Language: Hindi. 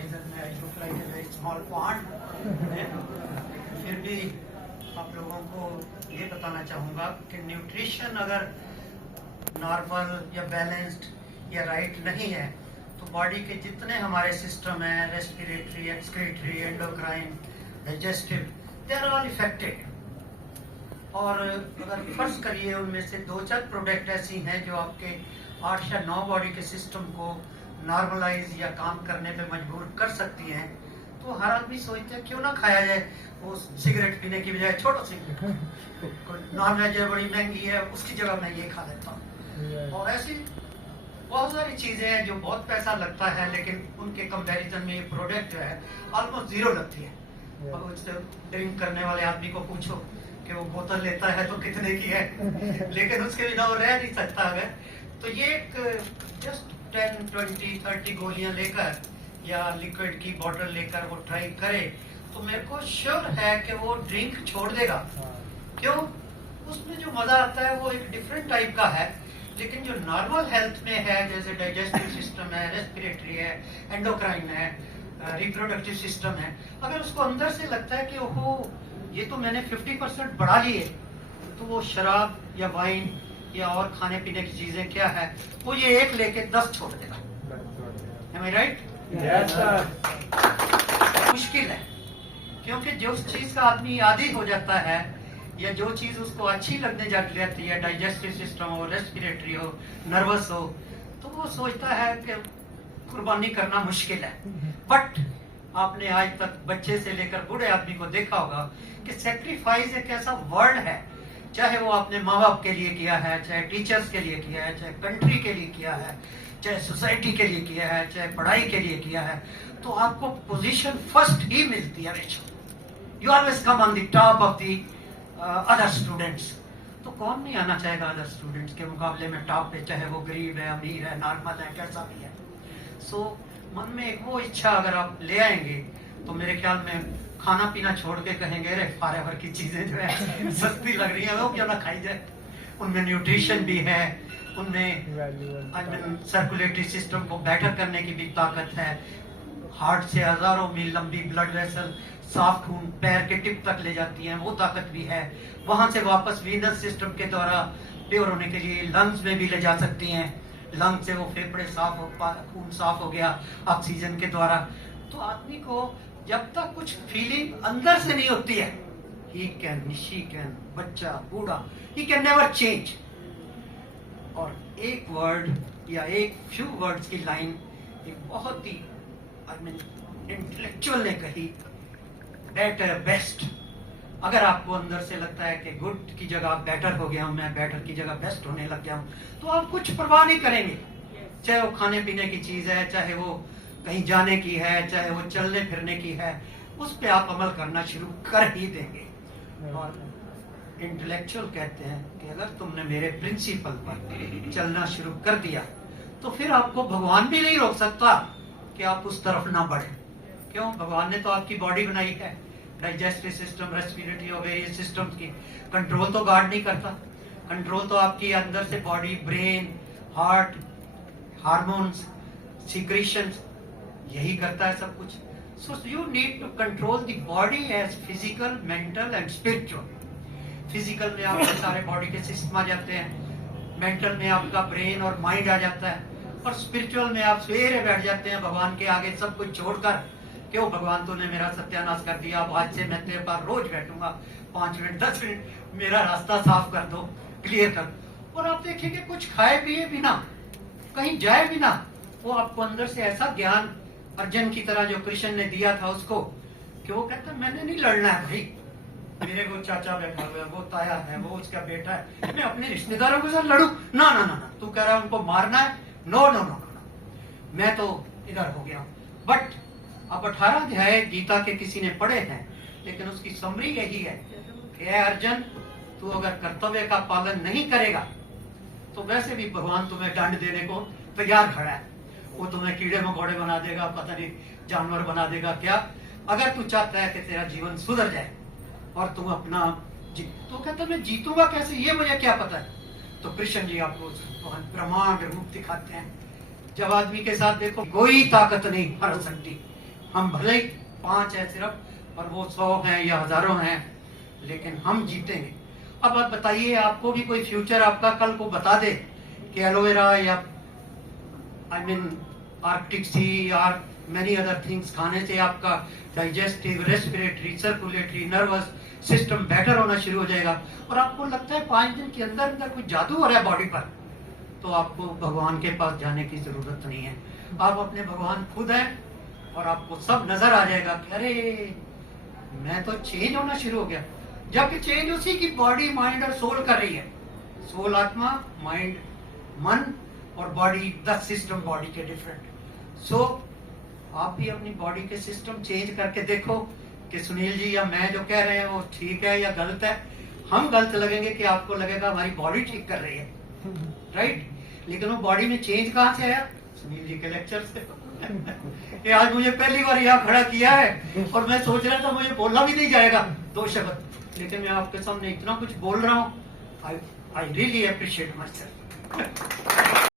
होराइजन में I look like a very small pond. फिर भी आप लोगों को ये बताना चाहूँगा कि न्यूट्रिशन अगर नॉर्मल या बैलेंस्ड या राइट नहीं है तो बॉडी के जितने हमारे सिस्टम हैं, respiratory, excretory, endocrine, digestive, they are all affected. और अगर फर्ज करिए उनमें से 2-4 प्रोडक्ट ऐसी हैं जो आपके 8 या 9 बॉडी के सिस्टम को नॉर्मलाइज या काम करने पे मजबूर कर सकती हैं, तो हर आदमी सोचता है क्यों ना खाया जाए। वो सिगरेट पीने की बजाय छोड़ो सिगरेट, नॉन वेज बड़ी महंगी है, उसकी जगह मैं ये खा लेता हूँ। और ऐसी बहुत सारी चीजें हैं जो बहुत पैसा लगता है, लेकिन उनके कंपैरिजन में ये प्रोडक्ट जो है ऑलमोस्ट जीरो लगती है। अब उससे ड्रिंक करने वाले आदमी को पूछो कि वो बोतल लेता है तो कितने की है, लेकिन उसके बिना वो रह नहीं सकता है। तो ये एक जस्ट 10, 20, 30 गोलियां लेकर या लिक्विड की बोतल लेकर वो ट्राई करे तो मेरे को श्योर है कि वो ड्रिंक छोड़ देगा। क्यों? उसमें जो मजा आता है वो एक डिफरेंट टाइप का है। लेकिन जो नॉर्मल हेल्थ में है, जैसे डाइजेस्टिव सिस्टम है, रेस्पिरेटरी है, एंडोक्राइन है, रिप्रोडक्टिव सिस्टम है, अगर उसको अंदर से लगता है कि ओहो ये तो मैंने 50% बढ़ा लिए, तो वो शराब या वाइन या और खाने पीने की चीजें क्या है, वो ये एक लेके 10 छोड़ देगा। Am I right? Yes, sir. मुश्किल है, क्योंकि जो चीज का आदमी आदी हो जाता है या जो चीज उसको अच्छी लगने जाती है, डाइजेस्टिव सिस्टम हो, रेस्पिरेटरी हो, नर्वस हो, तो वो सोचता है कि कुर्बानी करना मुश्किल है। बट आपने आज तक बच्चे से लेकर बूढ़े आदमी को देखा होगा कि सेक्रीफाइस एक ऐसा वर्ड है, चाहे वो आपने माँ बाप के लिए किया है, चाहे टीचर्स के लिए किया है, चाहे कंट्री के लिए किया है, चाहे सोसाइटी के लिए किया है, चाहे पढ़ाई के लिए किया है, तो आपको पोजीशन फर्स्ट ही मिलती है हमेशा। You always come on the top of the other students. तो कौन नहीं आना चाहेगा अदर स्टूडेंट्स के मुकाबले में टॉप पे, चाहे वो गरीब है, अमीर है, नॉर्मल है, कैसा भी है। सो मन में एक वो इच्छा अगर आप ले आएंगे तो मेरे ख्याल में खाना पीना छोड़ के कहेंगे अरे फॉरएवर की चीजें जो है सस्ती लग रही है, वो क्यों ना खाई जाए। उनमें न्यूट्रिशन भी है, उनमें सर्कुलेटरी सिस्टम को बेटर करने की भी ताकत है, हार्ट से हजारों मील लंबी ब्लड वेसल साफ खून पैर के टिप तक ले जाती हैं, वो ताकत भी है। वहां से वापस वीनस सिस्टम के द्वारा प्योर होने के लिए लंग्स में भी ले जा सकती हैं, लंग से वो फेफड़े साफ हो, खून साफ हो गया ऑक्सीजन के द्वारा। तो आदमी को जब तक कुछ फीलिंग अंदर से नहीं होती है, ही कैन, शी कैन, बच्चा, बूढ़ा, ही कैन नेवर चेंज। और एक वर्ड या एक फ्यू वर्ड्स की लाइन एक बहुत ही इंटेलेक्चुअल ने कही, बेटर बेस्ट। अगर आपको अंदर से लगता है कि गुड की जगह बेटर हो गया हूं, मैं बेटर की जगह बेस्ट होने लग गया हूं, तो आप कुछ परवाह नहीं करेंगे। चाहे वो खाने पीने की चीज है, चाहे वो कहीं जाने की है, चाहे वो चलने फिरने की है, उस पे आप अमल करना शुरू कर ही देंगे। और इंटेलेक्चुअल कहते हैं कि अगर तुमने मेरे प्रिंसिपल पर चलना शुरू कर दिया तो फिर आपको भगवान भी नहीं रोक सकता कि आप उस तरफ ना बढ़े। क्यों? भगवान ने तो आपकी बॉडी बनाई है, digestive system, respiratory, ovarian system की कंट्रोल तो गार्ड नहीं करता। कंट्रोल तो आपकी अंदर से body, brain, heart, hormones, secretions, यही करता है सब कुछ। So you need to control the body as physical, mental and spiritual. Physical में आपके सारे बॉडी के सिस्टम आ जाते हैं, मेंटल में आपका ब्रेन और माइंड आ जाता है, और स्पिरिचुअल में आप सवेरे बैठ जाते हैं भगवान के आगे सब कुछ छोड़कर। क्यों? भगवान तूने मेरा सत्यानाश कर दिया, अब आज से मैं तेरे पास रोज बैठूंगा 5 मिनट 10 मिनट, मेरा रास्ता साफ कर दो, क्लियर कर। और आप देखेंगे कुछ खाए पिए बिना, कहीं जाए बिना, वो आपको अंदर से ऐसा ज्ञान अर्जुन की तरह जो कृष्ण ने दिया था उसको, कि वो कहता मैंने नहीं लड़ना है भाई, मेरे को चाचा बैठा हुआ है, वो ताया है, वो उसका बेटा है, मैं अपने रिश्तेदारों के साथ लड़ू? ना ना ना ना, तू कह रहा है उनको मारना है, नो नो नो नो, मैं तो इधर हो गया हूँ। बट अब 18 अध्याय गीता के किसी ने पढ़े हैं, लेकिन उसकी समरी यही है कि अर्जुन तू अगर कर्तव्य का पालन नहीं करेगा तो वैसे भी भगवान तुम्हें दंड देने को तैयार खड़ा है। वो तुम्हें कीड़े मकोड़े बना देगा, पता नहीं जानवर बना देगा क्या, अगर तू चाहता है कि तेरा जीवन सुधर जाए और तू अपना तो कहता मैं जीतूंगा कैसे, ये मुझे क्या पता है। तो कृष्ण जी आपको ब्रह्मांड रूप दिखाते हैं। जब आदमी के साथ देखो कोई ताकत नहीं हर सकती, हम भले ही 5 है सिर्फ और वो 100 हैं या हजारों हैं, लेकिन हम जीतेंगे। अब आप बताइए, आपको भी कोई फ्यूचर आपका कल को बता दे कि एलोवेरा या आई मीन आर्कटिक सी और मैनी अदर थिंग्स खाने से आपका digestive, respiratory, circulatory, nervous system better होना शुरू हो जाएगा, और आपको लगता है 5 दिन के अंदर अंदर कुछ जादू हो रहा है बॉडी पर, तो आपको भगवान के पास जाने की जरूरत नहीं है। आप अपने भगवान खुद हैं और आपको सब नजर आ जाएगा कि अरे मैं तो चेंज होना शुरू हो गया। जबकि चेंज उसी की बॉडी, माइंड और सोल कर रही है। सोल आत्मा, माइंड मन, और बॉडी 10 सिस्टम बॉडी के डिफरेंट। सो आप भी अपनी बॉडी के सिस्टम चेंज करके देखो कि सुनील जी या मैं जो कह रहे हैं वो ठीक है या गलत है। हम गलत लगेंगे कि आपको लगेगा हमारी बॉडी ठीक कर रही है, राइट? लेकिन वो बॉडी में चेंज कहाँ से आया? सुनील जी के लेक्चर से। ये आज मुझे पहली बार यहाँ खड़ा किया है और मैं सोच रहा था मुझे बोलना भी नहीं जाएगा 2 शब्द, लेकिन मैं आपके सामने इतना कुछ बोल रहा हूँ। I really appreciate my self.